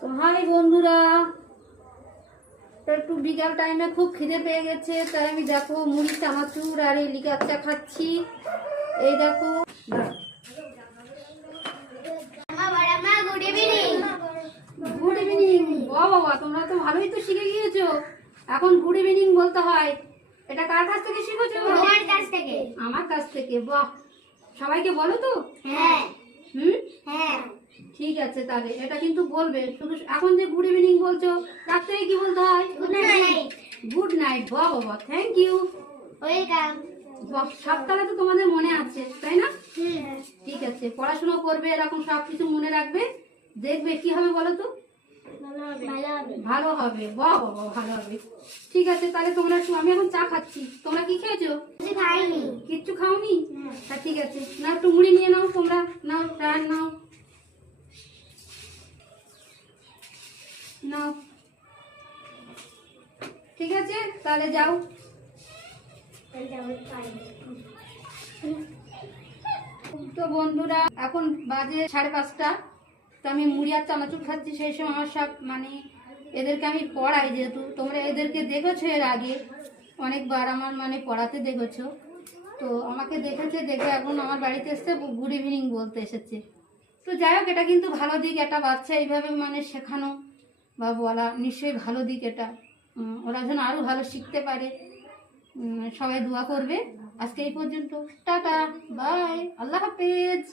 তো হাই বন্ধুরা, একটু বিকাল টাইমে খুব খিদে পেয়ে গেছে, তাই আমি দেখো মুড়ি চানাচুর আর এই লিকার চা খাচ্ছি। এই দেখো। Good evening. বাবা, তোমরা তো ভালোই তো শিখে গিয়েছো। এখন গুড ইভিনিং বলতে হয়। এটা কার কাছ থেকে শিখেছো? আমার কাছ থেকে। আমার কাছ থেকে। বাহ, সবাইকে বলো তো? হ্যাঁ। হ্যাঁ। ঠিক আছে, তাহলে এটা কিন্তু বলবে। শুধু এখন যে গুড ইভিনিং বলছো, রাত্রে কি বলতে হয়? Good night. Good night. বাহ বাবা, থ্যাংক ইউ। ওয়েলকাম। সবটালে তো তোমাদের মনে আছে, তাই না? ঠিক আছে, পড়াশোনা করবে, এরকম সবকিছু মনে রাখবে। দেখবে কি হবে বলো তো? ভালো হবে। বাহ বাবা, ভালো হবে। ঠিক আছে, তাহলে তোমরা একটু, আমি এখন চা খাচ্ছি। তোমরা কি খেয়েছো? খাইনি। কিচ্ছু খাওনি? তা ঠিক আছে, না একটু মুড়ি নিয়ে নাও তোমরা। নাও, ট্রাই নাও। নাও, ঠিক আছে, তাহলে যাও। তো বন্ধুরা, এখন বাজে 5:30। তো আমি মুড়ি আর চানাচুর খাচ্ছি। সেই সময় আমার সব এদেরকে আমি পড়াই, যেহেতু তোমরা এদেরকে দেখেছো এর আগে অনেকবার আমার পড়াতে দেখেছো। তো আমাকে দেখেছে, দেখে এখন আমার বাড়িতে এসছে, গুড ইভিনিং বলতে এসেছে। তো যাই হোক, এটা কিন্তু ভালো দিক। একটা বাচ্চা এইভাবে শেখানো বা বলা নিশ্চয়ই ভালো দিক এটা। ওরা যেন আরও ভালো শিখতে পারে। সবাই দোয়া করবে। আজকে এই পর্যন্ত। টাটা, বাই, আল্লাহ হাফেজ।